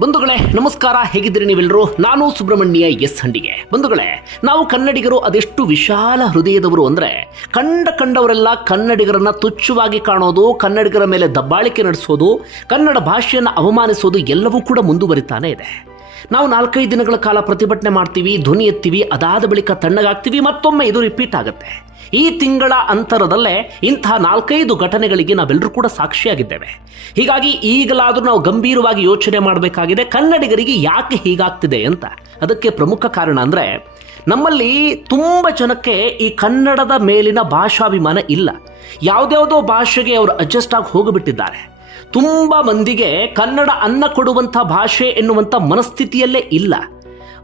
ಬಂಧುಗಳೇ, ನಮಸ್ಕಾರ. ಹೇಗಿದ್ದೀರಿ ನೀವೆಲ್ಲರೂ? ನಾನು ಸುಬ್ರಹ್ಮಣ್ಯ ಎಸ್ ಹಂಡಿಗೆ. ಬಂಧುಗಳೇ, ನಾವು ಕನ್ನಡಿಗರು ಅದೆಷ್ಟು ವಿಶಾಲ ಹೃದಯದವರು ಅಂದರೆ, ಕಂಡ ಕಂಡವರೆಲ್ಲ ಕನ್ನಡಿಗರನ್ನ ತುಚ್ಛವಾಗಿ ಕಾಣೋದು, ಕನ್ನಡಿಗರ ಮೇಲೆ ದಬ್ಬಾಳಿಕೆ ನಡೆಸೋದು, ಕನ್ನಡ ಭಾಷೆಯನ್ನು ಅವಮಾನಿಸೋದು ಎಲ್ಲವೂ ಕೂಡ ಮುಂದುವರಿತಾನೆ ಇದೆ. ನಾವು ನಾಲ್ಕೈದು ದಿನಗಳ ಕಾಲ ಪ್ರತಿಭಟನೆ ಮಾಡ್ತೀವಿ, ಧ್ವನಿ ಎತ್ತೀವಿ, ಅದಾದ ಬಳಿಕ ತಣ್ಣಗಾಗ್ತೀವಿ, ಮತ್ತೊಮ್ಮೆ ಇದು ರಿಪೀಟ್ ಆಗುತ್ತೆ. ಈ ತಿಂಗಳ ಅಂತರದಲ್ಲೇ ಇಂತಹ ನಾಲ್ಕೈದು ಘಟನೆಗಳಿಗೆ ನಾವೆಲ್ಲರೂ ಕೂಡ ಸಾಕ್ಷಿಯಾಗಿದ್ದೇವೆ. ಹೀಗಾಗಿ ಈಗಲಾದರೂ ನಾವು ಗಂಭೀರವಾಗಿ ಯೋಚನೆ ಮಾಡಬೇಕಾಗಿದೆ, ಕನ್ನಡಿಗರಿಗೆ ಯಾಕೆ ಹೀಗಾಗ್ತಿದೆ ಅಂತ. ಅದಕ್ಕೆ ಪ್ರಮುಖ ಕಾರಣ ಅಂದರೆ, ನಮ್ಮಲ್ಲಿ ತುಂಬ ಜನಕ್ಕೆ ಈ ಕನ್ನಡದ ಮೇಲಿನ ಭಾಷಾಭಿಮಾನ ಇಲ್ಲ. ಯಾವುದ್ಯಾವುದೋ ಭಾಷೆಗೆ ಅವರು ಅಡ್ಜಸ್ಟ್ ಆಗಿ ಹೋಗಿಬಿಟ್ಟಿದ್ದಾರೆ. ತುಂಬ ಮಂದಿಗೆ ಕನ್ನಡ ಅನ್ನ ಕೊಡುವಂಥ ಭಾಷೆ ಎನ್ನುವಂಥ ಮನಸ್ಥಿತಿಯಲ್ಲೇ ಇಲ್ಲ.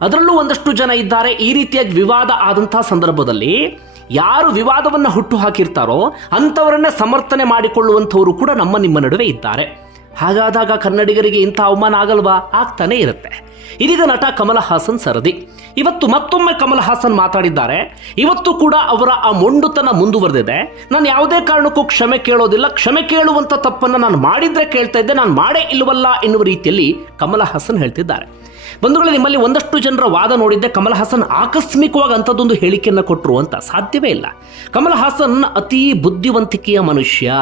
ಅದರಲ್ಲೂ ಒಂದಷ್ಟು ಜನ ಇದ್ದಾರೆ. ಈ ರೀತಿಯಾಗಿ ವಿವಾದ ಆದಂಥ ಸಂದರ್ಭದಲ್ಲಿ ಯಾರು ವಿವಾದವನ್ನು ಹುಟ್ಟು ಹಾಕಿರ್ತಾರೋ ಅಂಥವರನ್ನೇ ಸಮರ್ಥನೆ ಮಾಡಿಕೊಳ್ಳುವಂಥವರು ಕೂಡ ನಮ್ಮ ನಿಮ್ಮ ನಡುವೆ ಇದ್ದಾರೆ. ಹಾಗಾದಾಗ ಕನ್ನಡಿಗರಿಗೆ ಇಂಥ ಅವಮಾನ ಆಗಲ್ವಾ? ಆಗ್ತಾನೆ ಇರುತ್ತೆ. ಇದೀಗ ನಟ ಕಮಲ ಹಾಸನ್ ಸರದಿ. ಇವತ್ತು ಮತ್ತೊಮ್ಮೆ ಕಮಲ್ ಹಾಸನ್ ಮಾತಾಡಿದ್ದಾರೆ. ಇವತ್ತು ಕೂಡ ಅವರ ಆ ಮೊಂಡುತನ ಮುಂದುವರೆದಿದೆ. ನಾನು ಯಾವುದೇ ಕಾರಣಕ್ಕೂ ಕ್ಷಮೆ ಕೇಳೋದಿಲ್ಲ. ಕ್ಷಮೆ ಕೇಳುವಂತ ತಪ್ಪನ್ನು ನಾನು ಮಾಡಿದ್ರೆ ಕೇಳ್ತಾ ಇದ್ದೆ. ನಾನು ಮಾಡೇ ಇಲ್ವಲ್ಲ ಎನ್ನುವ ರೀತಿಯಲ್ಲಿ ಕಮಲ ಹಾಸನ್ ಹೇಳ್ತಿದ್ದಾರೆ. ಬಂಧುಗಳೇ, ನಿಮ್ಮಲ್ಲಿ ಒಂದಷ್ಟು ಜನರ ವಾದ ನೋಡಿದ್ದೆ. ಕಮಲ್ ಹಾಸನ್ ಆಕಸ್ಮಿಕವಾಗಿ ಅಂಥದ್ದೊಂದು ಹೇಳಿಕೆಯನ್ನು ಕೊಟ್ಟರು ಅಂತ ಸಾಧ್ಯವೇ ಇಲ್ಲ. ಕಮಲ್ ಹಾಸನ್ ಅತಿ ಬುದ್ಧಿವಂತಿಕೆಯ ಮನುಷ್ಯ.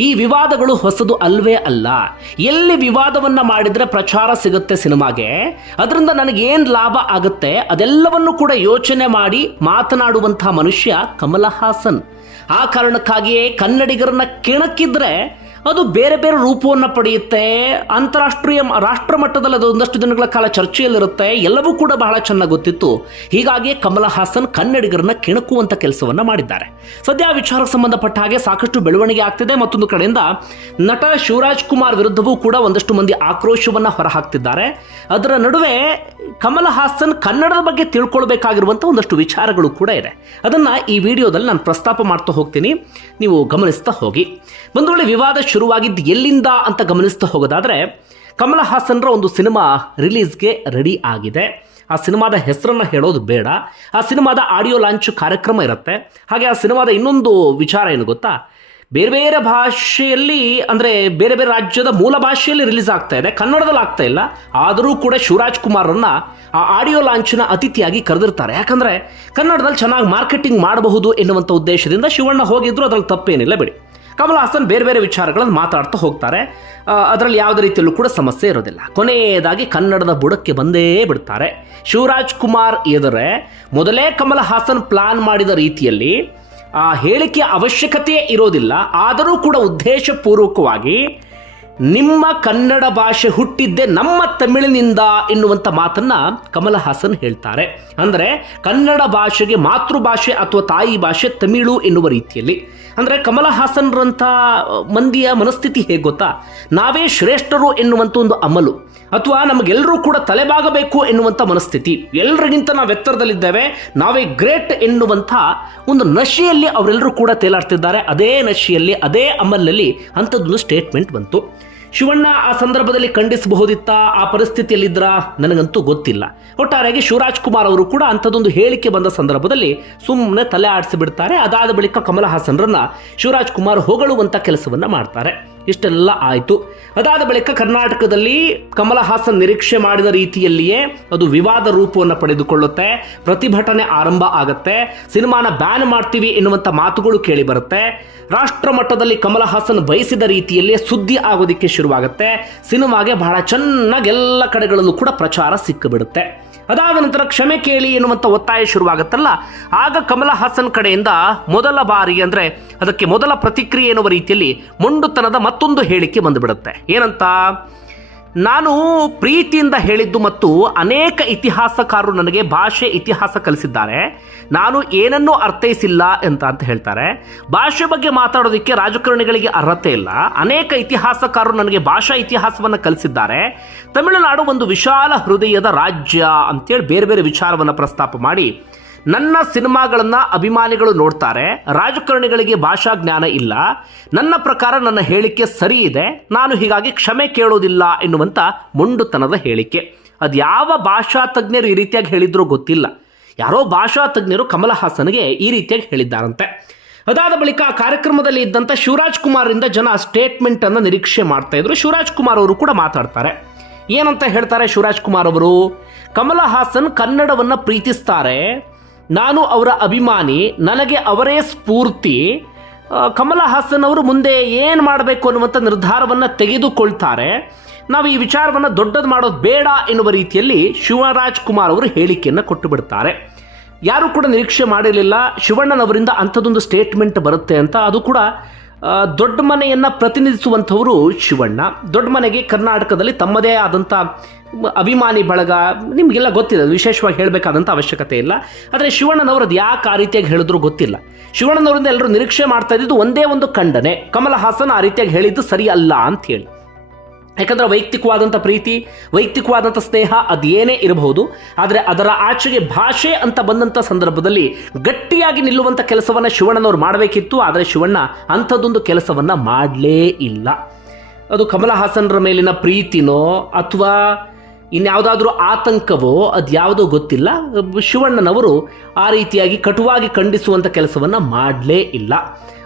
ಈ ವಿವಾದಗಳು ಹೊಸದು ಅಲ್ವೇ ಅಲ್ಲ. ಎಲ್ಲಿ ವಿವಾದವನ್ನು ಮಾಡಿದರೆ ಪ್ರಚಾರ ಸಿಗುತ್ತೆ ಸಿನಿಮಾಗೆ, ಅದರಿಂದ ನನಗೇನು ಲಾಭ ಆಗುತ್ತೆ ಅದೆಲ್ಲವನ್ನು ಕೂಡ ಯೋಚನೆ ಮಾಡಿ ಮಾತನಾಡುವಂತಹ ಮನುಷ್ಯ ಕಮಲ ಹಾಸನ್. ಆ ಕಾರಣಕ್ಕಾಗಿಯೇ ಕನ್ನಡಿಗರನ್ನ ಕೆಣಕಿದ್ರೆ ಅದು ಬೇರೆ ಬೇರೆ ರೂಪವನ್ನು ಪಡೆಯುತ್ತೆ. ಅಂತಾರಾಷ್ಟ್ರೀಯ ರಾಷ್ಟ್ರ ಮಟ್ಟದಲ್ಲಿ ಅದು ಒಂದಷ್ಟು ದಿನಗಳ ಕಾಲ ಚರ್ಚೆಯಲ್ಲಿರುತ್ತೆ. ಎಲ್ಲವೂ ಕೂಡ ಬಹಳ ಚೆನ್ನಾಗಿ ಗೊತ್ತಿತ್ತು. ಹೀಗಾಗಿ ಕಮಲ ಹಾಸನ್ ಕನ್ನಡಿಗರನ್ನ ಕೆಣಕುವಂತ ಕೆಲಸವನ್ನ ಮಾಡಿದ್ದಾರೆ. ಸದ್ಯ ಆ ವಿಚಾರಕ್ಕೆ ಸಂಬಂಧಪಟ್ಟ ಹಾಗೆ ಸಾಕಷ್ಟು ಬೆಳವಣಿಗೆ ಆಗ್ತಿದೆ. ಮತ್ತೊಂದು ಕಡೆಯಿಂದ ನಟ ಶಿವರಾಜ್ ಕುಮಾರ್ ವಿರುದ್ಧವೂ ಕೂಡ ಒಂದಷ್ಟು ಮಂದಿ ಆಕ್ರೋಶವನ್ನ ಹೊರಹಾಕ್ತಿದ್ದಾರೆ. ಅದರ ನಡುವೆ ಕಮಲ ಹಾಸನ್ ಕನ್ನಡದ ಬಗ್ಗೆ ತಿಳ್ಕೊಳ್ಬೇಕಾಗಿರುವಂಥ ಒಂದಷ್ಟು ವಿಚಾರಗಳು ಕೂಡ ಇದೆ. ಅದನ್ನ ಈ ವಿಡಿಯೋದಲ್ಲಿ ನಾನು ಪ್ರಸ್ತಾಪ ಮಾಡ್ತಾ ಹೋಗ್ತೀನಿ. ನೀವು ಗಮನಿಸ್ತಾ ಹೋಗಿ. ಒಂದು ವಿವಾದ ಶುರುವಾಗಿದ್ದು ಎಲ್ಲಿಂದ ಅಂತ ಗಮನಿಸ್ತಾ ಹೋಗೋದಾದರೆ, ಕಮಲ ಹಾಸನ್ರ ಒಂದು ಸಿನಿಮಾ ರಿಲೀಸ್ಗೆ ರೆಡಿ ಆಗಿದೆ. ಆ ಸಿನಿಮಾದ ಹೆಸರನ್ನು ಹೇಳೋದು ಬೇಡ. ಆ ಸಿನಿಮಾದ ಆಡಿಯೋ ಲಾಂಚ್ ಕಾರ್ಯಕ್ರಮ ಇರುತ್ತೆ. ಹಾಗೆ ಆ ಸಿನಿಮಾದ ಇನ್ನೊಂದು ವಿಚಾರ ಏನು ಗೊತ್ತಾ? ಬೇರೆ ಬೇರೆ ಭಾಷೆಯಲ್ಲಿ, ಅಂದರೆ ಬೇರೆ ಬೇರೆ ರಾಜ್ಯದ ಮೂಲ ಭಾಷೆಯಲ್ಲಿ ರಿಲೀಸ್ ಆಗ್ತಾ ಇದೆ. ಕನ್ನಡದಲ್ಲಿ ಆಗ್ತಾ ಇಲ್ಲ. ಆದರೂ ಕೂಡ ಶಿವರಾಜ್ ಕುಮಾರನ್ನು ಆ ಆಡಿಯೋ ಲಾಂಚ್ನ ಅತಿಥಿಯಾಗಿ ಕರೆದಿರ್ತಾರೆ. ಯಾಕಂದರೆ ಕನ್ನಡದಲ್ಲಿ ಚೆನ್ನಾಗಿ ಮಾರ್ಕೆಟಿಂಗ್ ಮಾಡಬಹುದು ಎನ್ನುವಂಥ ಉದ್ದೇಶದಿಂದ ಶಿವಣ್ಣ ಹೋಗಿದ್ರು, ಅದ್ರಲ್ಲಿ ತಪ್ಪೇನಿಲ್ಲ ಬಿಡಿ. ಕಮಲ್ ಹಾಸನ್ ಬೇರೆ ಬೇರೆ ವಿಚಾರಗಳನ್ನು ಮಾತಾಡ್ತಾ ಹೋಗ್ತಾರೆ. ಅದರಲ್ಲಿ ಯಾವುದೇ ರೀತಿಯಲ್ಲೂ ಕೂಡ ಸಮಸ್ಯೆ ಇರೋದಿಲ್ಲ. ಕೊನೆಯದಾಗಿ ಕನ್ನಡದ ಬುಡಕ್ಕೆ ಬಂದೇ ಬಿಡ್ತಾರೆ. ಶಿವರಾಜ್ ಕುಮಾರ್ ಎದುರೆ ಮೊದಲೇ ಕಮಲ್ ಹಾಸನ್ ಪ್ಲಾನ್ ಮಾಡಿದ ರೀತಿಯಲ್ಲಿ, ಆ ಹೇಳಿಕೆಯ ಅವಶ್ಯಕತೆ ಇರೋದಿಲ್ಲ. ಆದರೂ ಕೂಡ ಉದ್ದೇಶಪೂರ್ವಕವಾಗಿ ನಿಮ್ಮ ಕನ್ನಡ ಭಾಷೆ ಹುಟ್ಟಿದ್ದೆ ನಮ್ಮ ತಮಿಳಿನಿಂದ ಎನ್ನುವಂಥ ಮಾತನ್ನ ಕಮಲ ಹಾಸನ್ ಹೇಳ್ತಾರೆ. ಅಂದರೆ ಕನ್ನಡ ಭಾಷೆಗೆ ಮಾತೃಭಾಷೆ ಅಥವಾ ತಾಯಿ ಭಾಷೆ ತಮಿಳು ಎನ್ನುವ ರೀತಿಯಲ್ಲಿ. ಅಂದರೆ ಕಮಲ ಹಾಸನ್ರಂಥ ಮಂದಿಯ ಮನಸ್ಥಿತಿ ಹೇಗೆ ಗೊತ್ತಾ? ನಾವೇ ಶ್ರೇಷ್ಠರು ಎನ್ನುವಂಥ ಒಂದು ಅಮಲು, ಅಥವಾ ನಮಗೆಲ್ಲರೂ ಕೂಡ ತಲೆಬಾಗಬೇಕು ಎನ್ನುವಂಥ ಮನಸ್ಥಿತಿ. ಎಲ್ಲರಿಗಿಂತ ನಾವು ಎತ್ತರದಲ್ಲಿದ್ದೇವೆ, ನಾವೇ ಗ್ರೇಟ್ ಎನ್ನುವಂಥ ಒಂದು ನಶೆಯಲ್ಲಿ ಅವರೆಲ್ಲರೂ ಕೂಡ ತೇಲಾಡ್ತಿದ್ದಾರೆ. ಅದೇ ನಶೆಯಲ್ಲಿ, ಅದೇ ಅಮಲಲ್ಲಿ ಅಂಥದ್ದೊಂದು ಸ್ಟೇಟ್ಮೆಂಟ್ ಬಂತು. ಶಿವಣ್ಣ ಆ ಸಂದರ್ಭದಲ್ಲಿ ಖಂಡಿಸಬಹುದಿತ್ತ ಆ ಪರಿಸ್ಥಿತಿಯಲ್ಲಿದ್ರಾ ನನಗಂತೂ ಗೊತ್ತಿಲ್ಲ. ಒಟ್ಟಾರೆಯಾಗಿ ಶಿವರಾಜ್ ಕುಮಾರ್ ಅವರು ಕೂಡ ಅಂಥದ್ದೊಂದು ಹೇಳಿಕೆ ಬಂದ ಸಂದರ್ಭದಲ್ಲಿ ಸುಮ್ಮನೆ ತಲೆ ಆಡಿಸಿಬಿಡ್ತಾರೆ. ಅದಾದ ಬಳಿಕ ಕಮಲ ಹಾಸನ್ರನ್ನ ಶಿವರಾಜ್ ಕುಮಾರ್ ಹೊಗಳುವಂತ ಕೆಲಸವನ್ನ ಮಾಡ್ತಾರೆ. ಇಷ್ಟೆಲ್ಲ ಆಯಿತು. ಅದಾದ ಬಳಿಕ ಕರ್ನಾಟಕದಲ್ಲಿ ಕಮಲ ಹಾಸನ್ ನಿರೀಕ್ಷೆ ಮಾಡಿದ ರೀತಿಯಲ್ಲಿಯೇ ಅದು ವಿವಾದ ರೂಪವನ್ನು ಪಡೆದುಕೊಳ್ಳುತ್ತೆ, ಪ್ರತಿಭಟನೆ ಆರಂಭ ಆಗುತ್ತೆ, ಸಿನಿಮಾನ ಬ್ಯಾನ್ ಮಾಡ್ತೀವಿ ಎನ್ನುವಂಥ ಮಾತುಗಳು ಕೇಳಿ ಬರುತ್ತೆ ರಾಷ್ಟ್ರ ಮಟ್ಟದಲ್ಲಿ ಕಮಲ ಹಾಸನ್ ಬಯಸಿದ ರೀತಿಯಲ್ಲಿ ಸುದ್ದಿ ಆಗೋದಕ್ಕೆ ಶುರುವಾಗುತ್ತೆ, ಸಿನಿಮಾಗೆ ಬಹಳ ಚೆನ್ನಾಗಿ ಎಲ್ಲ ಕಡೆಗಳಲ್ಲೂ ಕೂಡ ಪ್ರಚಾರ ಸಿಕ್ಕಿಬಿಡುತ್ತೆ. ಅದಾದ ನಂತರ ಕ್ಷಮೆ ಕೇಳಿ ಎನ್ನುವಂಥ ಒತ್ತಾಯ ಶುರುವಾಗುತ್ತಲ್ಲ. ಆಗ ಕಮಲ ಹಾಸನ್ ಕಡೆಯಿಂದ ಮೊದಲ ಬಾರಿ ಅಂದರೆ ಅದಕ್ಕೆ ಮೊದಲ ಪ್ರತಿಕ್ರಿಯೆ ಎನ್ನುವ ರೀತಿಯಲ್ಲಿ ಮೊಂಡುತನದ ಮತ್ತೊಂದು ಹೇಳಿಕೆ ಬಂದುಬಿಡುತ್ತೆ. ಏನಂತ? ನಾನು ಪ್ರೀತಿಯಿಂದ ಹೇಳಿದ್ದು ಮತ್ತು ಅನೇಕ ಇತಿಹಾಸಕಾರರು ನನಗೆ ಭಾಷೆ ಇತಿಹಾಸ ಕಲಿಸಿದ್ದಾರೆ. ನಾನು ಏನನ್ನೂ ಅರ್ಥೈಸಿಲ್ಲ ಅಂತ ಅಂತ ಹೇಳ್ತಾರೆ. ಭಾಷೆ ಬಗ್ಗೆ ಮಾತಾಡೋದಕ್ಕೆ ರಾಜಕಾರಣಿಗಳಿಗೆ ಅರ್ಹತೆ ಇಲ್ಲ. ಅನೇಕ ಇತಿಹಾಸಕಾರರು ನನಗೆ ಭಾಷಾ ಇತಿಹಾಸವನ್ನು ಕಲಿಸಿದ್ದಾರೆ. ತಮಿಳುನಾಡು ಒಂದು ವಿಶಾಲ ಹೃದಯದ ರಾಜ್ಯ ಅಂತೇಳಿ ಬೇರೆ ಬೇರೆ ವಿಚಾರವನ್ನು ಪ್ರಸ್ತಾಪ ಮಾಡಿ ನನ್ನ ಸಿನಿಮಾಗಳನ್ನು ಅಭಿಮಾನಿಗಳು ನೋಡ್ತಾರೆ, ರಾಜಕಾರಣಿಗಳಿಗೆ ಭಾಷಾ ಜ್ಞಾನ ಇಲ್ಲ, ನನ್ನ ಪ್ರಕಾರ ನನ್ನ ಹೇಳಿಕೆ ಸರಿ ಇದೆ, ನಾನು ಹೀಗಾಗಿ ಕ್ಷಮೆ ಕೇಳೋದಿಲ್ಲ ಎನ್ನುವಂಥ ಮುಂಡುತನದ ಹೇಳಿಕೆ. ಅದು ಯಾವ ಭಾಷಾ ತಜ್ಞರು ಈ ರೀತಿಯಾಗಿ ಹೇಳಿದ್ರೂ ಗೊತ್ತಿಲ್ಲ. ಯಾರೋ ಭಾಷಾ ತಜ್ಞರು ಕಮಲ ಹಾಸನ್ಗೆ ಈ ರೀತಿಯಾಗಿ ಹೇಳಿದ್ದಾರಂತೆ. ಅದಾದ ಬಳಿಕ ಆ ಕಾರ್ಯಕ್ರಮದಲ್ಲಿ ಇದ್ದಂಥ ಶಿವರಾಜ್ ಕುಮಾರಿಂದ ಜನ ಸ್ಟೇಟ್ಮೆಂಟ್ ಅನ್ನು ನಿರೀಕ್ಷೆ ಮಾಡ್ತಾ ಇದ್ರು. ಶಿವರಾಜ್ ಕುಮಾರ್ ಅವರು ಕೂಡ ಮಾತಾಡ್ತಾರೆ. ಏನಂತ ಹೇಳ್ತಾರೆ ಶಿವರಾಜ್ ಕುಮಾರ್ ಅವರು? ಕಮಲ ಹಾಸನ್ ಕನ್ನಡವನ್ನ ಪ್ರೀತಿಸ್ತಾರೆ ನಾನು ಅವರ ಅಭಿಮಾನಿ, ನನಗೆ ಅವರೇ ಸ್ಫೂರ್ತಿ. ಕಮಲ ಹಾಸನ್ ಅವರು ಮುಂದೆ ಏನು ಮಾಡಬೇಕು ಅನ್ನುವಂಥ ನಿರ್ಧಾರವನ್ನು ತೆಗೆದುಕೊಳ್ತಾರೆ. ನಾವು ಈ ವಿಚಾರವನ್ನು ದೊಡ್ಡದು ಮಾಡೋದು ಬೇಡ ಎನ್ನುವ ರೀತಿಯಲ್ಲಿ ಶಿವರಾಜ್ ಕುಮಾರ್ ಅವರು ಹೇಳಿಕೆಯನ್ನು ಕೊಟ್ಟು ಬಿಡ್ತಾರೆ ಯಾರೂ ಕೂಡ ನಿರೀಕ್ಷೆ ಮಾಡಿರಲಿಲ್ಲ ಶಿವಣ್ಣನವರಿಂದ ಅಂಥದ್ದೊಂದು ಸ್ಟೇಟ್ಮೆಂಟ್ ಬರುತ್ತೆ ಅಂತ. ಅದು ಕೂಡ ದೊಡ್ಡ ಮನೆಯನ್ನು ಪ್ರತಿನಿಧಿಸುವಂಥವರು ಶಿವಣ್ಣ. ದೊಡ್ಡ ಮನೆಗೆ ಕರ್ನಾಟಕದಲ್ಲಿ ತಮ್ಮದೇ ಆದಂಥ ಅಭಿಮಾನಿ ಬಳಗ, ನಿಮಗೆಲ್ಲ ಗೊತ್ತಿದೆ ವಿಶೇಷವಾಗಿ ಹೇಳಬೇಕಾದಂಥ ಅವಶ್ಯಕತೆ ಇಲ್ಲ. ಆದರೆ ಶಿವಣ್ಣನವರು ಅದು ಯಾಕೆ ಆ ರೀತಿಯಾಗಿ ಹೇಳಿದ್ರು ಗೊತ್ತಿಲ್ಲ. ಶಿವಣ್ಣನವರಿಂದ ಎಲ್ಲರೂ ನಿರೀಕ್ಷೆ ಮಾಡ್ತಾ ಇದ್ದಿದ್ದು ಒಂದೇ ಒಂದು ಖಂಡನೆ. ಕಮಲ ಹಾಸನ್ ಆ ರೀತಿಯಾಗಿ ಹೇಳಿದ್ದು ಸರಿ ಅಲ್ಲ ಅಂತ ಹೇಳಿ. ಯಾಕಂದ್ರೆ ವೈಯಕ್ತಿಕವಾದಂಥ ಪ್ರೀತಿ, ವೈಯಕ್ತಿಕವಾದಂಥ ಸ್ನೇಹ ಅದೇನೇ ಇರಬಹುದು, ಆದರೆ ಅದರ ಆಚೆಗೆ ಭಾಷೆ ಅಂತ ಬಂದಂಥ ಸಂದರ್ಭದಲ್ಲಿ ಗಟ್ಟಿಯಾಗಿ ನಿಲ್ಲುವಂಥ ಕೆಲಸವನ್ನು ಶಿವಣ್ಣನವರು ಮಾಡಬೇಕಿತ್ತು, ಆದರೆ ಶಿವಣ್ಣ ಅಂಥದ್ದೊಂದು ಕೆಲಸವನ್ನು ಮಾಡಲೇ ಇಲ್ಲ. ಅದು ಕಮಲ ಹಾಸನರ ಮೇಲಿನ ಪ್ರೀತಿನೋ ಅಥವಾ ಇನ್ಯಾವುದಾದ್ರೂ ಆತಂಕವೋ ಅದು ಯಾವುದೋ ಗೊತ್ತಿಲ್ಲ. ಶಿವಣ್ಣನವರು ಆ ರೀತಿಯಾಗಿ ಕಟುವಾಗಿ ಖಂಡಿಸುವಂಥ ಕೆಲಸವನ್ನು ಮಾಡಲೇ ಇಲ್ಲ.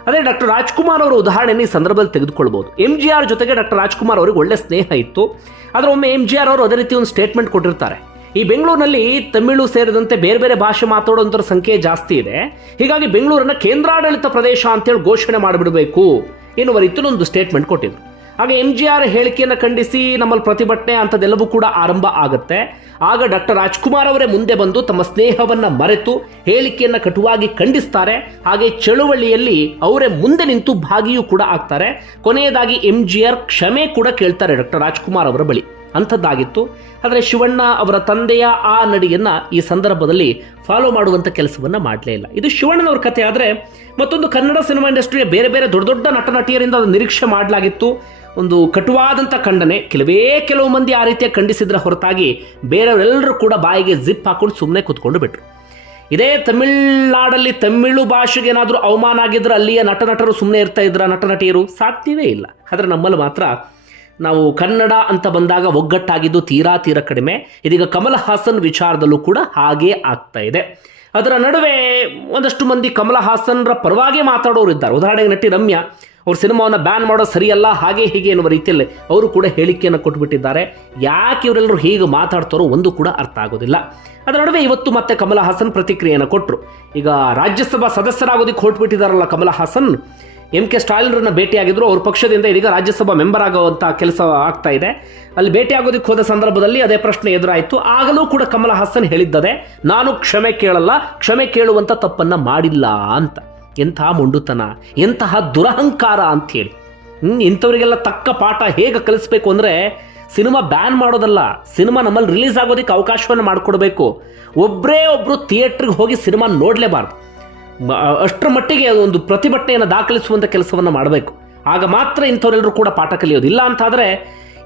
ಅದೇ ಡಾಕ್ಟರ್ ರಾಜ್ಕುಮಾರ್ ಅವರ ಉದಾಹರಣೆಯನ್ನು ಈ ಸಂದರ್ಭದಲ್ಲಿ ತೆಗೆದುಕೊಳ್ಬೋದು ಎಂ ಜಿ ಆರ್ ಜೊತೆಗೆ ಡಾಕ್ಟರ್ ರಾಜ್ಕುಮಾರ್ ಅವರಿಗೆ ಒಳ್ಳೆ ಸ್ನೇಹ ಇತ್ತು. ಆದರೆ ಒಮ್ಮೆ ಎಂ ಜಿ ಆರ್ ಅವರು ಅದೇ ರೀತಿ ಒಂದು ಸ್ಟೇಟ್ಮೆಂಟ್ ಕೊಟ್ಟಿರ್ತಾರೆ. ಈ ಬೆಂಗಳೂರಿನಲ್ಲಿ ತಮಿಳು ಸೇರಿದಂತೆ ಬೇರೆ ಬೇರೆ ಭಾಷೆ ಮಾತಾಡುವಂಥರ ಸಂಖ್ಯೆ ಜಾಸ್ತಿ ಇದೆ. ಹೀಗಾಗಿ ಬೆಂಗಳೂರನ್ನ ಕೇಂದ್ರಾಡಳಿತ ಪ್ರದೇಶ ಅಂತೇಳಿ ಘೋಷಣೆ ಮಾಡಿಬಿಡಬೇಕು ಎನ್ನುವ ರೀತಿಯಲ್ಲಿ ಒಂದು ಸ್ಟೇಟ್ಮೆಂಟ್ ಕೊಟ್ಟಿದ್ರು. ಆಗ ಎಂ ಜಿ ಆರ್ ಹೇಳಿಕೆಯನ್ನು ಖಂಡಿಸಿ ನಮ್ಮಲ್ಲಿ ಪ್ರತಿಭಟನೆ ಅಂಥದ್ದೆಲ್ಲವೂ ಕೂಡ ಆರಂಭ ಆಗುತ್ತೆ. ಆಗ ಡಾಕ್ಟರ್ ರಾಜ್ಕುಮಾರ್ ಅವರೇ ಮುಂದೆ ಬಂದು ತಮ್ಮ ಸ್ನೇಹವನ್ನು ಮರೆತು ಹೇಳಿಕೆಯನ್ನು ಕಟುವಾಗಿ ಖಂಡಿಸ್ತಾರೆ. ಹಾಗೆ ಚಳುವಳಿಯಲ್ಲಿ ಅವರೇ ಮುಂದೆ ನಿಂತು ಭಾಗಿಯೂ ಕೂಡ ಆಗ್ತಾರೆ. ಕೊನೆಯದಾಗಿ ಎಂ ಜಿ ಆರ್ ಕ್ಷಮೆ ಕೂಡ ಕೇಳ್ತಾರೆ ಡಾಕ್ಟರ್ ರಾಜ್ಕುಮಾರ್ ಅವರ ಬಳಿ. ಅಂಥದ್ದಾಗಿತ್ತು. ಆದರೆ ಶಿವಣ್ಣ ಅವರ ತಂದೆಯ ಆ ನಡಿಯನ್ನು ಈ ಸಂದರ್ಭದಲ್ಲಿ ಫಾಲೋ ಮಾಡುವಂಥ ಕೆಲಸವನ್ನು ಮಾಡಲೇ ಇಲ್ಲ. ಇದು ಶಿವಣ್ಣನವ್ರ ಕಥೆ ಆದರೆ ಮತ್ತೊಂದು ಕನ್ನಡ ಸಿನಿಮಾ ಇಂಡಸ್ಟ್ರಿಯ ಬೇರೆ ಬೇರೆ ದೊಡ್ಡ ದೊಡ್ಡ ನಟ ನಟಿಯರಿಂದ ಅದು ನಿರೀಕ್ಷೆ ಮಾಡಲಾಗಿತ್ತು. ಒಂದು ಕಟುವಾದಂಥ ಖಂಡನೆ ಕೆಲವೇ ಕೆಲವು ಮಂದಿ ಆ ರೀತಿಯ ಖಂಡಿಸಿದ್ರ ಹೊರತಾಗಿ ಬೇರೆಯವರೆಲ್ಲರೂ ಕೂಡ ಬಾಯಿಗೆ ಜಿಪ್ ಹಾಕೊಂಡು ಸುಮ್ಮನೆ ಕೂತ್ಕೊಂಡು ಬಿಟ್ರು. ಇದೇ ತಮಿಳ್ನಾಡಲ್ಲಿ ತಮಿಳು ಭಾಷೆಗೆ ಏನಾದರೂ ಅವಮಾನ ಆಗಿದ್ರೆ ಅಲ್ಲಿಯ ನಟ ನಟರು ಸುಮ್ಮನೆ ಇರ್ತಾ ಇದ್ರ ನಟ ನಟಿಯರು ಸಾಕ್ತೀವೇ ಇಲ್ಲ. ಆದರೆ ನಮ್ಮಲ್ಲಿ ಮಾತ್ರ ನಾವು ಕನ್ನಡ ಅಂತ ಬಂದಾಗ ಒಗ್ಗಟ್ಟಾಗಿದ್ದು ತೀರಾ ತೀರ ಕಡಿಮೆ. ಇದೀಗ ಕಮಲ್ ಹಾಸನ್ ವಿಚಾರದಲ್ಲೂ ಕೂಡ ಹಾಗೇ ಆಗ್ತಾ ಇದೆ. ಅದರ ನಡುವೆ ಒಂದಷ್ಟು ಮಂದಿ ಕಮಲ ಹಾಸನ್ರ ಪರವಾಗಿ ಮಾತಾಡೋರು ಇದ್ದಾರೆ. ಉದಾಹರಣೆಗೆ ನಟಿ ರಮ್ಯಾ, ಅವ್ರ ಸಿನಿಮಾವನ್ನು ಬ್ಯಾನ್ ಮಾಡೋದು ಸರಿಯಲ್ಲ, ಹಾಗೆ ಹೀಗೆ ಎನ್ನುವ ರೀತಿಯಲ್ಲಿ ಅವರು ಕೂಡ ಹೇಳಿಕೆಯನ್ನು ಕೊಟ್ಬಿಟ್ಟಿದ್ದಾರೆ. ಯಾಕೆ ಇವರೆಲ್ಲರೂ ಹೀಗೆ ಮಾತಾಡ್ತಾರೋ ಒಂದು ಕೂಡ ಅರ್ಥ ಆಗೋದಿಲ್ಲ. ಅದರ ನಡುವೆ ಇವತ್ತು ಮತ್ತೆ ಕಮಲ ಹಾಸನ್ ಪ್ರತಿಕ್ರಿಯೆಯನ್ನು ಕೊಟ್ಟರು ಈಗ ರಾಜ್ಯಸಭಾ ಸದಸ್ಯರಾಗೋದಕ್ಕೆ ಹೊರಟ್ಬಿಟ್ಟಿದ್ದಾರಲ್ಲ ಕಮಲ ಹಾಸನ್ ಎಂ ಕೆ ಸ್ಟಾಲಿನ್ರನ್ನ ಭೇಟಿಯಾಗಿದ್ರು, ಅವ್ರ ಪಕ್ಷದಿಂದ ಇದೀಗ ರಾಜ್ಯಸಭಾ ಮೆಂಬರ್ ಆಗುವಂಥ ಕೆಲಸ ಆಗ್ತಾ ಇದೆ. ಅಲ್ಲಿ ಭೇಟಿಯಾಗೋದಕ್ಕೆ ಹೋದ ಸಂದರ್ಭದಲ್ಲಿ ಅದೇ ಪ್ರಶ್ನೆ ಎದುರಾಯಿತು. ಆಗಲೂ ಕೂಡ ಕಮಲ ಹಾಸನ್ ಹೇಳಿದ್ದದೆ, ನಾನು ಕ್ಷಮೆ ಕೇಳಲ್ಲ, ಕ್ಷಮೆ ಕೇಳುವಂಥ ತಪ್ಪನ್ನ ಮಾಡಿಲ್ಲ ಅಂತ. ಎಂತಹ ಮೊಂಡುತನ ಎಂತಹ ದುರಹಂಕಾರ ಅಂಥೇಳಿ ಹ್ಮ್, ಇಂಥವರಿಗೆಲ್ಲ ತಕ್ಕ ಪಾಠ ಹೇಗೆ ಕಲಿಸ್ಬೇಕು ಅಂದರೆ, ಸಿನಿಮಾ ಬ್ಯಾನ್ ಮಾಡೋದಲ್ಲ, ಸಿನಿಮಾ ನಮ್ಮಲ್ಲಿ ರಿಲೀಸ್ ಆಗೋದಕ್ಕೆ ಅವಕಾಶವನ್ನು ಮಾಡಿಕೊಡ್ಬೇಕು. ಒಬ್ಬರೇ ಒಬ್ಬರು ಥಿಯೇಟ್ರಿಗೆ ಹೋಗಿ ಸಿನಿಮಾ ನೋಡಲೇಬಾರ್ದು. ಅಷ್ಟರ ಮಟ್ಟಿಗೆ ಒಂದು ಪ್ರತಿಭಟನೆಯನ್ನು ದಾಖಲಿಸುವಂಥ ಕೆಲಸವನ್ನು ಮಾಡಬೇಕು. ಆಗ ಮಾತ್ರ ಇಂಥವರೆಲ್ಲರೂ ಕೂಡ ಪಾಠ ಕಲಿಯೋದು. ಇಲ್ಲ ಅಂತಾದರೆ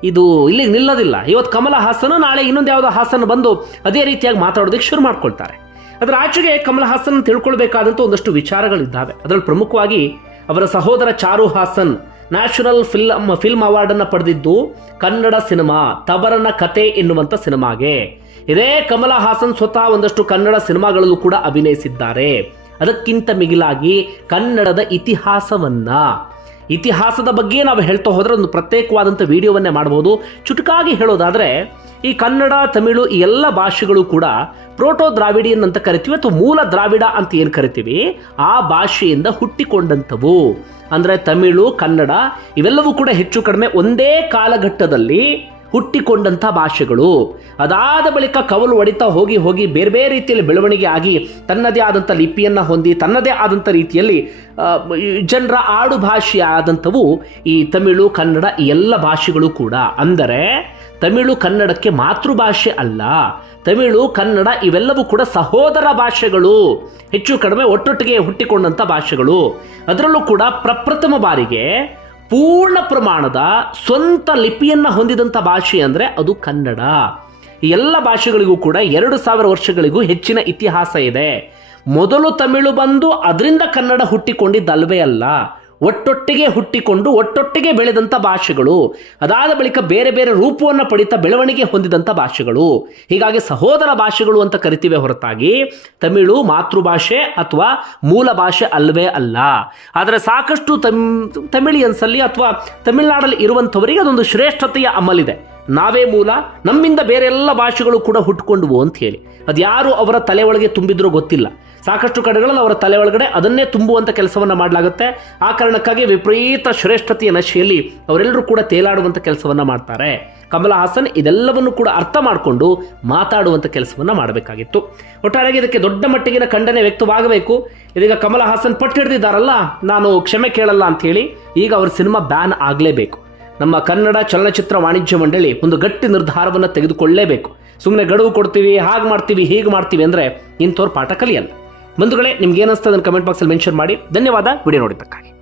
ಇದು ಇಲ್ಲಿಗೆ ನಿಲ್ಲೋದಿಲ್ಲ. ಇವತ್ತು ಕಮಲ ಹಾಸನ ನಾಳೆ ಇನ್ನೊಂದು ಯಾವುದೋ ಹಾಸನ ಬಂದು ಅದೇ ರೀತಿಯಾಗಿ ಮಾತಾಡೋದಕ್ಕೆ ಶುರು ಮಾಡ್ಕೊಳ್ತಾರೆ. ಅದರ ಆಚೆಗೆ ಕಮಲ ಹಾಸನ್ ತಿಳ್ಕೊಳ್ಬೇಕಾದಂಥ ಒಂದಷ್ಟು ವಿಚಾರಗಳಿದ್ದಾವೆ. ಅದರಲ್ಲಿ ಪ್ರಮುಖವಾಗಿ ಅವರ ಸಹೋದರ Charu Haasan national film film ಅವಾರ್ಡನ್ನು ಪಡೆದಿದ್ದು ಕನ್ನಡ ಸಿನಿಮಾ ತಬರನ ಕತೆ ಎನ್ನುವಂಥ ಸಿನಿಮಾಗೆ. ಇದೇ ಕಮಲ ಹಾಸನ್ ಸ್ವತಃ ಒಂದಷ್ಟು ಕನ್ನಡ ಸಿನಿಮಾಗಳಲ್ಲೂ ಕೂಡ ಅಭಿನಯಿಸಿದ್ದಾರೆ. ಅದಕ್ಕಿಂತ ಮಿಗಿಲಾಗಿ ಕನ್ನಡದ ಇತಿಹಾಸವನ್ನ. ಇತಿಹಾಸದ ಬಗ್ಗೆ ನಾವು ಹೇಳ್ತಾ ಹೋದರೆ ಒಂದು ಪ್ರತ್ಯೇಕವಾದಂಥ ವಿಡಿಯೋವನ್ನೇ ಮಾಡ್ಬೋದು. ಚುಟುಕಾಗಿ ಹೇಳೋದಾದರೆ, ಈ ಕನ್ನಡ, ತಮಿಳು ಈ ಎಲ್ಲ ಭಾಷೆಗಳು ಕೂಡ ಪ್ರೋಟೋ ದ್ರಾವಿಡಿಯನ್ ಅಂತ ಕರಿತೀವಿ ಅಥವಾ ಮೂಲ ದ್ರಾವಿಡ ಅಂತ ಏನು ಕರಿತೀವಿ? ಆ ಭಾಷೆಯಿಂದ ಹುಟ್ಟಿಕೊಂಡಂಥವು. ಅಂದರೆ ತಮಿಳು, ಕನ್ನಡ ಇವೆಲ್ಲವೂ ಕೂಡ ಹೆಚ್ಚು ಕಡಿಮೆ ಒಂದೇ ಕಾಲಘಟ್ಟದಲ್ಲಿ ಹುಟ್ಟಿಕೊಂಡಂಥ ಭಾಷೆಗಳು. ಅದಾದ ಬಳಿಕ ಕವಲು ಒಡಿತಾ ಹೋಗಿ ಹೋಗಿ ಬೇರೆ ಬೇರೆ ರೀತಿಯಲ್ಲಿ ಬೆಳವಣಿಗೆ ಆಗಿ ತನ್ನದೇ ಆದಂಥ ಲಿಪಿಯನ್ನು ಹೊಂದಿ ತನ್ನದೇ ಆದಂಥ ರೀತಿಯಲ್ಲಿ ಜನರ ಆಡು ಭಾಷೆ ಆದಂಥವು ಈ ತಮಿಳು, ಕನ್ನಡ ಈ ಎಲ್ಲ ಭಾಷೆಗಳು ಕೂಡ. ಅಂದರೆ ತಮಿಳು ಕನ್ನಡಕ್ಕೆ ಮಾತೃಭಾಷೆ ಅಲ್ಲ. ತಮಿಳು, ಕನ್ನಡ ಇವೆಲ್ಲವೂ ಕೂಡ ಸಹೋದರ ಭಾಷೆಗಳು. ಹೆಚ್ಚು ಕಡಿಮೆ ಒಟ್ಟೊಟ್ಟಿಗೆ ಹುಟ್ಟಿಕೊಂಡಂಥ ಭಾಷೆಗಳು. ಅದರಲ್ಲೂ ಕೂಡ ಪ್ರಪ್ರಥಮ ಬಾರಿಗೆ ಪೂರ್ಣ ಪ್ರಮಾಣದ ಸ್ವಂತ ಲಿಪಿಯನ್ನು ಹೊಂದಿದಂಥ ಭಾಷೆ ಅಂದರೆ ಅದು ಕನ್ನಡ. ಎಲ್ಲ ಭಾಷೆಗಳಿಗೂ ಕೂಡ ಎರಡು ಸಾವಿರ ವರ್ಷಗಳಿಗೂ ಹೆಚ್ಚಿನ ಇತಿಹಾಸ ಇದೆ. ಮೊದಲು ತಮಿಳು ಬಂದು ಅದರಿಂದ ಕನ್ನಡ ಹುಟ್ಟಿಕೊಂಡಿದ್ದಲ್ವೇ ಅಲ್ಲ. ಒಟ್ಟೊಟ್ಟಿಗೆ ಹುಟ್ಟಿಕೊಂಡು ಒಟ್ಟೊಟ್ಟಿಗೆ ಬೆಳೆದಂಥ ಭಾಷೆಗಳು. ಅದಾದ ಬಳಿಕ ಬೇರೆ ಬೇರೆ ರೂಪವನ್ನು ಪಡಿತಾ ಬೆಳವಣಿಗೆ ಹೊಂದಿದಂಥ ಭಾಷೆಗಳು. ಹೀಗಾಗಿ ಸಹೋದರ ಭಾಷೆಗಳು ಅಂತ ಕರಿತೀವಿ ಹೊರತಾಗಿ ತಮಿಳು ಮಾತೃಭಾಷೆ ಅಥವಾ ಮೂಲ ಭಾಷೆ ಅಲ್ಲವೇ ಅಲ್ಲ. ಆದರೆ ಸಾಕಷ್ಟು ತಮ್, ತಮಿಳಿಯನ್ಸಲ್ಲಿ ಅಥವಾ ತಮಿಳುನಾಡಲ್ಲಿ ಇರುವಂಥವರಿಗೆ ಅದೊಂದು ಶ್ರೇಷ್ಠತೆಯ ಅಮಲಿದೆ. ನಾವೇ ಮೂಲ, ನಮ್ಮಿಂದ ಬೇರೆ ಎಲ್ಲ ಭಾಷೆಗಳು ಕೂಡ ಹುಟ್ಕೊಂಡ್ವು ಅಂತ ಹೇಳಿ. ಅದು ಯಾರು ಅವರ ತಲೆ ಒಳಗೆ ತುಂಬಿದ್ರೂ ಗೊತ್ತಿಲ್ಲ. ಸಾಕಷ್ಟು ಕಡೆಗಳಲ್ಲಿ ಅವರ ತಲೆ ಒಳಗಡೆ ಅದನ್ನೇ ತುಂಬುವಂಥ ಕೆಲಸವನ್ನು ಮಾಡಲಾಗುತ್ತೆ. ಆ ಕಾರಣಕ್ಕಾಗಿ ವಿಪರೀತ ಶ್ರೇಷ್ಠತೆಯ ನಶೆಯಲ್ಲಿ ಅವರೆಲ್ಲರೂ ಕೂಡ ತೇಲಾಡುವಂಥ ಕೆಲಸವನ್ನು ಮಾಡ್ತಾರೆ. ಕಮಲ ಹಾಸನ್ ಇದೆಲ್ಲವನ್ನು ಕೂಡ ಅರ್ಥ ಮಾಡಿಕೊಂಡು ಮಾತಾಡುವಂಥ ಕೆಲಸವನ್ನು ಮಾಡಬೇಕಾಗಿತ್ತು. ಒಟ್ಟಾರೆಯಾಗಿ ಇದಕ್ಕೆ ದೊಡ್ಡ ಮಟ್ಟಿಗಿನ ಖಂಡನೆ ವ್ಯಕ್ತವಾಗಬೇಕು. ಇದೀಗ ಕಮಲ ಹಾಸನ್ ಪಟ್ಟು ಹಿಡಿದಿದ್ದಾರಲ್ಲ, ನಾನು ಕ್ಷಮೆ ಕೇಳಲ್ಲ ಅಂತ ಹೇಳಿ ಈಗ ಅವ್ರ ಸಿನಿಮಾ ಬ್ಯಾನ್ ಆಗಲೇಬೇಕು. ನಮ್ಮ ಕನ್ನಡ ಚಲನಚಿತ್ರ ವಾಣಿಜ್ಯ ಮಂಡಳಿ ಒಂದು ಗಟ್ಟಿ ನಿರ್ಧಾರವನ್ನು ತೆಗೆದುಕೊಳ್ಳಲೇಬೇಕು ಸುಮ್ಮನೆ ಗಡುವು ಕೊಡ್ತೀವಿ, ಹಾಗೆ ಮಾಡ್ತೀವಿ, ಹೀಗೆ ಮಾಡ್ತೀವಿ ಅಂದರೆ ಇಂಥವ್ರು ಪಾಠ ಕಲಿಯಲ್ಲ. ಬಂಧುಗಳೇ ನಿಮ್ಗೆ ಏನಿಸ್ತದೆ ಕಮೆಂಟ್ ಬಾಕ್ಸಲ್ಲಿ ಮೆನ್ಷನ್ ಮಾಡಿ. ಧನ್ಯವಾದ. ವಿಡಿಯೋ ನೋಡಿದ್ದಕ್ಕಾಗಿ.